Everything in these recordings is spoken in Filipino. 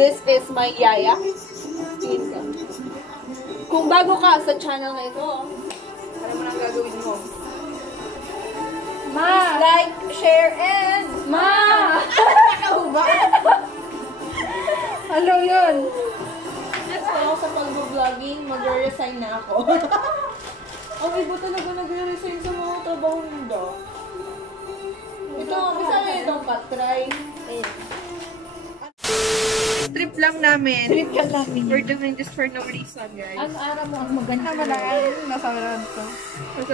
This is my yaya. Tingin ka. Kung bago ka sa channel na ito, alam mo na ang gagawin mo. Please like, share, and... Hello yun. So, sa pag-vlogging, mag-resign na ako. Ang iba talaga nag-resign sa mga trabaho nila. Ito, kasama itong cut-try. Trip lang namin. Trip ka namin. We're doing this for no reason, guys. Ang araw mo ang maganda. Nasa maran to.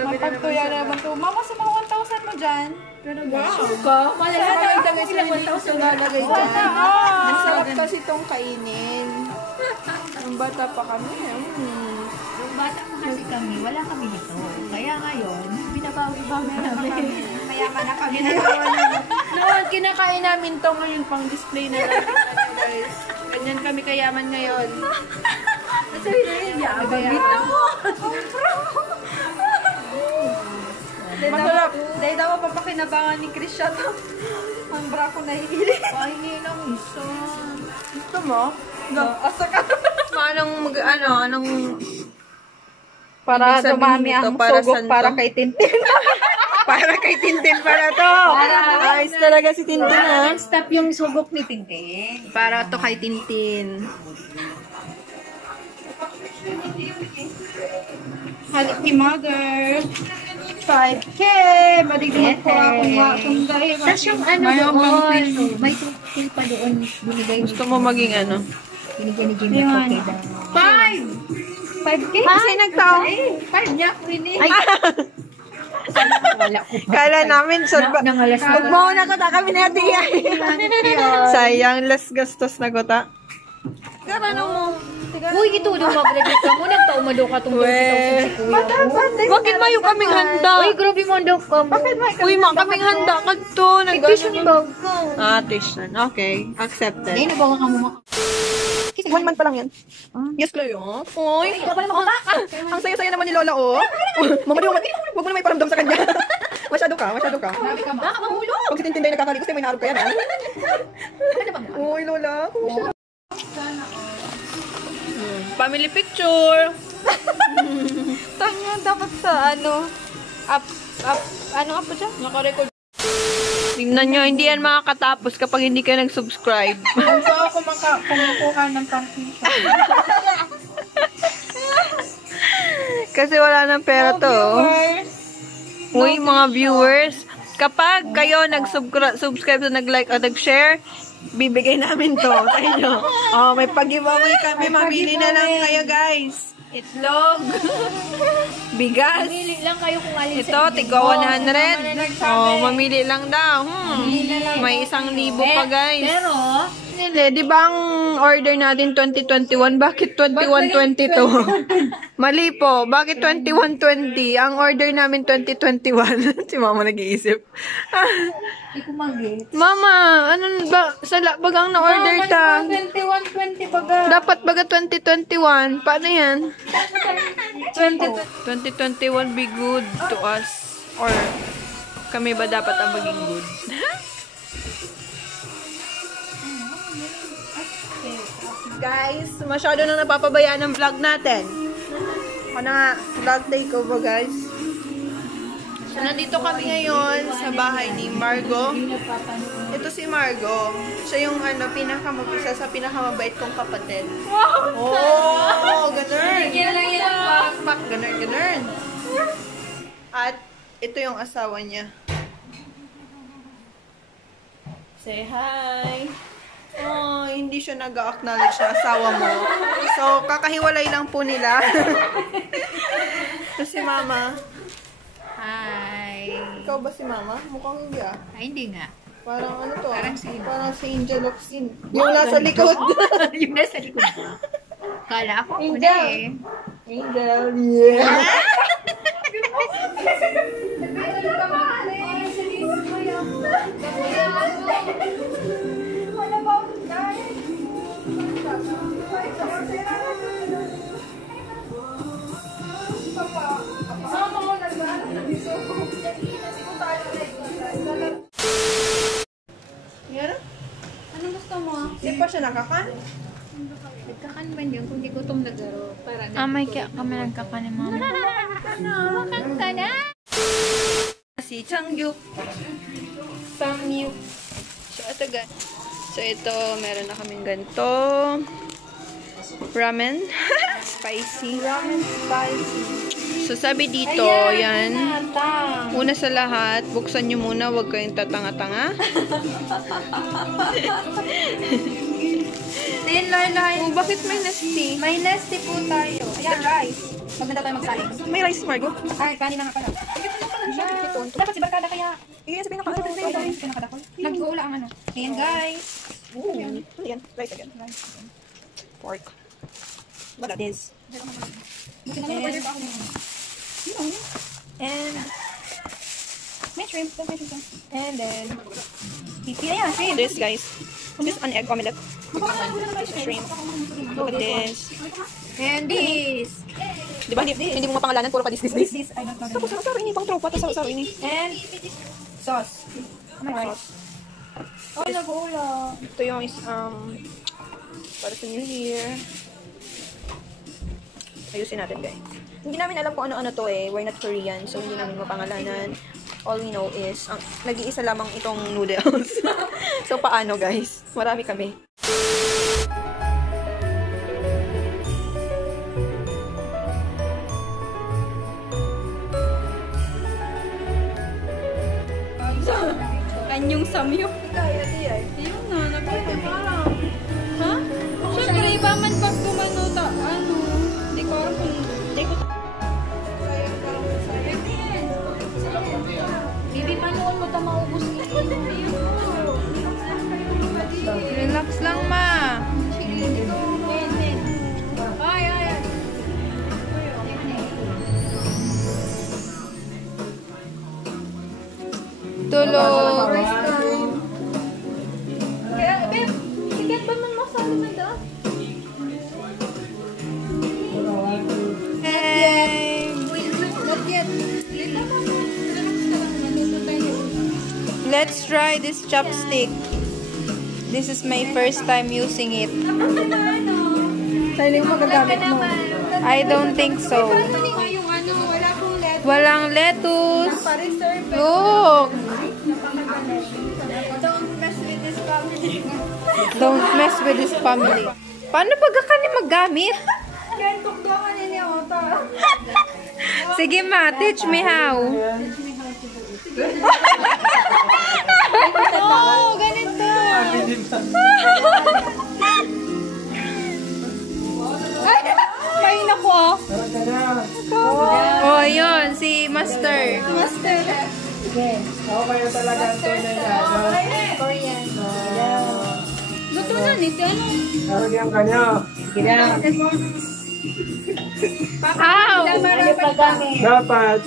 Mapagtuya naman to. Mama, sa mga 1,000 mo dyan. Pero Sure ka? Malala na ilagay sila 1,000 lalagay dyan. Masarap kasi itong kainin. Ang bata pa kami. Yung bata pa kasi kami, wala kami nito. Kaya ngayon, binabawi-bawi namin. Mayaman na kami. Noon, kinakain namin to ngayon pang display na lang. Guys, ganyan kami kayaman ngayon. Sabi na yun, yabang ito. Masarap. Dahil daw papakinabangan ni Krisha to. Ang bra ko nahihili. Pahingi ng isa. Gusto mo? Asa ka. Anong Para ibig sabihin dumami nito? ang Para sugok saan para to? kay Tintin. Para kay Tintin para to. Ayos talaga si Tintin, ha? Stop yung sugok ni Tintin. Para to kay Tintin. Halit ni Mother. 5K! Madigyan ko ako nga kung gaya. Tapos yung ano doon, may tungkol pa doon. Binigay Gusto mo maging ano? Binigyan ni Jimmy Cookie daw. 5K? Kasi nagtao. 5 niya, Queenie. Ay! Wala ko pa. Kala namin, Nangalas na. Huwag mo na kata kami na Sayang, less gastos na kota. Karano mo? Uy, ito doon mag-graduate ka mo. Nagtaumado ka itong 20,000 si Kuya. Bakit mayo kaming handa? Uy, grabe mo daw ka. Uy, kaming handa ka to. Tuition bag ka. Tuition. Okay. Accepted. Hindi, nabawa ka mo. 1 month pa lang yan. Yes, Cleo. Uy, ang saya-saya naman ni Lola, oh. Mama, huwag mo na may paramdam sa kanya. Masyado ka. Grabe ka, baka mahulog. Pag si Tintin Day nagkakaligos, may naharap ka yan, ha? Uy, Lola. Family picture. Tanya, dapat sa ano, ano nga po dyan? Naka-record. Tingnan nyo, hindi yan makakatapos kapag hindi ka nag-subscribe. Kung ako kumukuha ng pang-tuition. Kasi wala nang pera to. Uy, mga viewers, kapag kayo nag-subscribe at nag-like at nag-share, bibigay namin to sa inyo. Oh, may pag-giveaway kami. Mamili na lang kayo, guys. Itlog. Bigas. Mamili lang kayo kung alin Ito, tiga 100. Oh, mamili lang daw. May 1,000 pa, guys. Pero, Di ba ang order natin 2021? Bakit 2122? Mali po. Bakit 2120? Ang order namin 2021. Si Mama nag-iisip. hindi ko mag-get. Mama, ano ba? Bagang na-order ta. 21-20 baga. Dapat baga 2021. Paano yan? 2021 be good to us. Or kami ba dapat ang maging good? Guys, masyado na napapabayaan ang vlog natin. Ako na nga, vlog takeover, guys. So, nandito kami ngayon sa bahay ni Margo. Ito si Margo. Siya yung isa sa pinakamabait kong kapatid. Wow! Oh, ganun. Pak, ganun. At ito yung asawa niya. Say hi! Oh, hindi siya nag-acknowledge na asawa mo. So, kakahiwalay lang po nila. Ito si Mama. Hi. Ikaw ba si Mama? Mukhang hindi, ah. Ay, hindi nga. Parang ano to, Parang sino? Parang si Angel of Sin. Yung nasa likod. Yung nasa likod mo. Kala ako, Angel. Angel. Yeah. Anong gusto mo? Hindi pa siya nakakan? Hindi ko itong naglaro. May kaya kami nagkakanin mama. Makan ka na! Si Changyuk. Samyuk. So, ito, meron na kaming ganito. Ramen. Spicy. Ramen spicy. So, sabi dito, yan. Una sa lahat, buksan nyo muna. Huwag kayong tatanga-tanga. Tin, Lailay. Oh, bakit may nasty? May nesty po tayo. Ayan, rice. Maganda tayo magsaing. May rice, Margo. Ay, kanin na nga pala. Dapat si Barkada kaya. Sabihin Pinakadakol. Nag-uula ang ano. Ayan, guys. Yan. Rice again. Pork. What that is? And may shrimp. And then pipi. Ayan, shrimp. This, guys. This is an egg omelette. This is shrimp. Look at this. And this. Di ba? Hindi mo mapangalanan. Puro pa this. This, I don't know. Tapos sarap ini. Pang tropa. Tapos sarap ini. And sauce. Am I right? Oh, nag-uula. Ito yung para sa New Year. Ayusin natin, guys. Hindi namin alam kung ano-ano to eh. We're not Korean, so hindi namin mapangalanan. All we know is, nag-iisa lamang itong noodles. So, paano, guys? Marami kami. Anyong samyok. Kaya diyan. Ayun na, nagpwede parang. Ha? Siyempre, iba man pag gumano ano. Hindi ko alam kung... Hindi ko... Bibi, panoon mo ito maubos ito. Relax lang, ma. Ay. Tulog. Kaya, babe, sige ba man masali man daw? Hey. Not yet. Lita mo. Relax ka lang. Matuto tayo. Let's try this chopstick. This is my first time using it. Sa'yo yung magagamit mo. I don't think so. Yung ano, wala pong let. Walang lettuce. Pa-reserve. Look. Don't mess with this family. Don't mess with this family. Paano ba ka ni maggamit? Yan, tukdokan niya ako to. Sige ma, teach me how. Oh, ganito. Ay, may naku ah. Oh, yun, si Master. Master. Korean. Luto na nito. Ano? Lagyan ka niya. How? Dapat.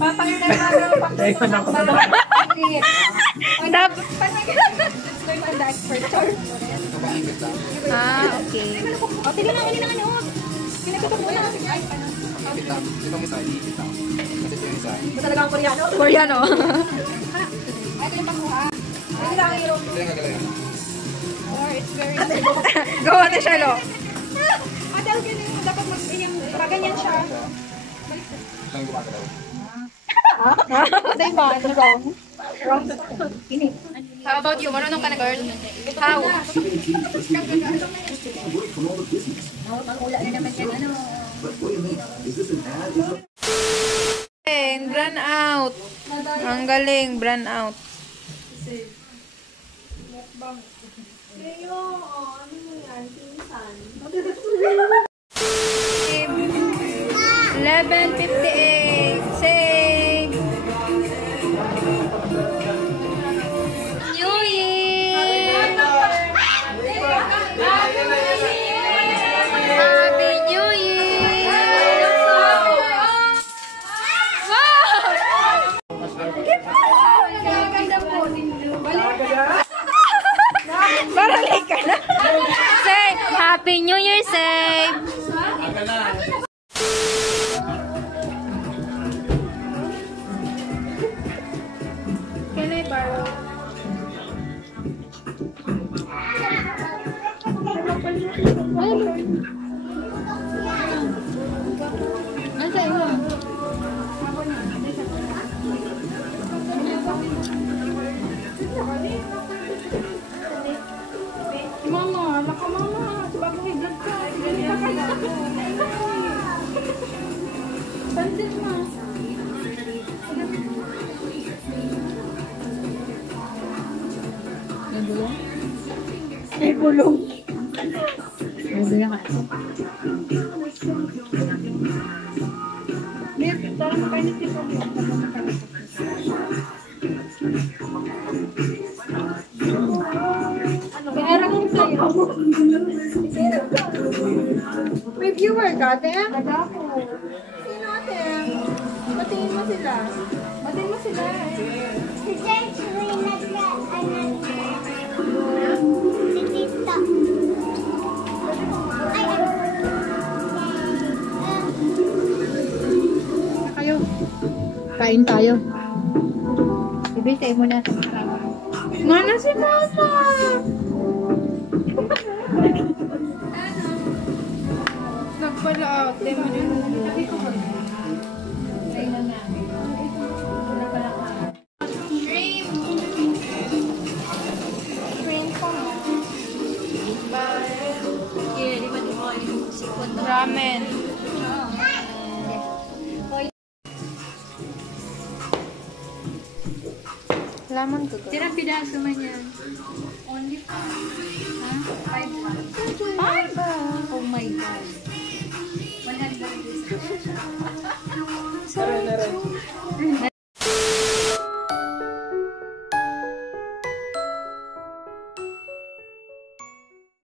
Papakita Teka na ako. Okay. O, sige na, ulit na ano. Pinagtutok mo na. Ay, paano? Ito talaga ang Koreano. Koreano. Ay, ito yung pagkuha. Ito lang yung... It's very... Go on, Shalo. Adal, ganyan. Dapat ganyan siya. Diba? Ano wrong? Wrong. How about you? Marunong ka na, girl? How? Pang-ula na naman yan. Ano? Brand out. Ang galing, brand out. Kayo, ano mo yan? Pinsan. 11:58. Save. New Year. Happy New Year. Baralay ka na. Say, Happy New Year, say. Can I borrow? Pansin mo. May bulong. May bulong ka. Babe, tara makainit dito. Kaya mo sa'yo. May viewer ka, te? Sino ate? Batiin mo sila. Batiin mo sila. Si James may si Tita. Kayo. Kain tayo. Ibigay mo na. Mana si Mama? Nagpala, tema na ramen. Lemon ko to. Tirang pidaso man yan. Only 5. Ha? 5 lang. 5? Oh my God. 100.